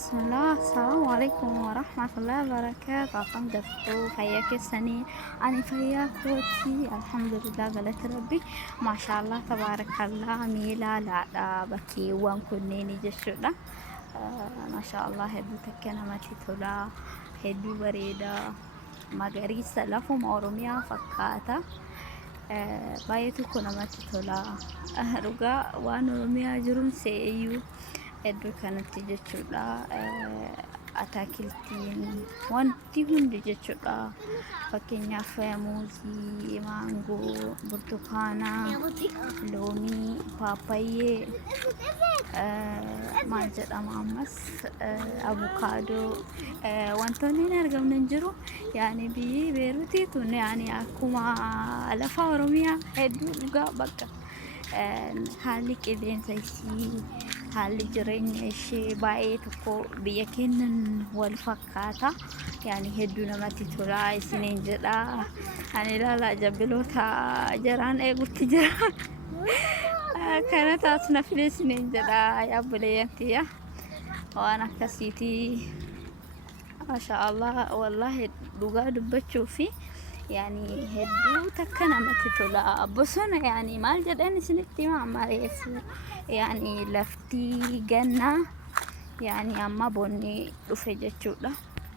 بسم الله. السلام عليكم ورحمة الله وبركاته. أقام دفتو حياك السني أنا فياك وتي الحمد لله قالت ربي ما شاء الله تبارك الله ميلا لا بكي وان كنيني جشولا ما شاء الله هدو تكنا ما تطلع هدو بريدة مغاري سلافو موروميا فكاتا بايتو كنا ما تطلع رقا وانو روميا جرون سيئيو hedduu kanatti jechuudha. Ataakiltiin wanti hundi jechuudha. Fakkeenyaaf muuzii, maangoo, burtukaana, loomii, paappaayyee, maal jedhama ammas abukaadoo wantoonni hin argamne jiru. Yaani biyyi Beeruutiitu yaani akkuma lafa Oromiyaa hedduu dhugaa bakka haalli qilleensa isii haalli jireenya ishee baay'ee tokko biyya keenyan wal fakkaata. Yaani hedduu namatti tola isiniin jedha. Ani ilaalaa jabbiloota jaraan eegutti jira. Kana taas na fide isiniin jedha yaabbileeyyantiya waan akkasiiti. Masha Allah wallahi dhugaa dubbachuu fi يعني هدو تكنا متطلع بصنا يعني ما الجدان سنتي ما معرفو يعني لفتي جنة يعني أما بني رفجت شولا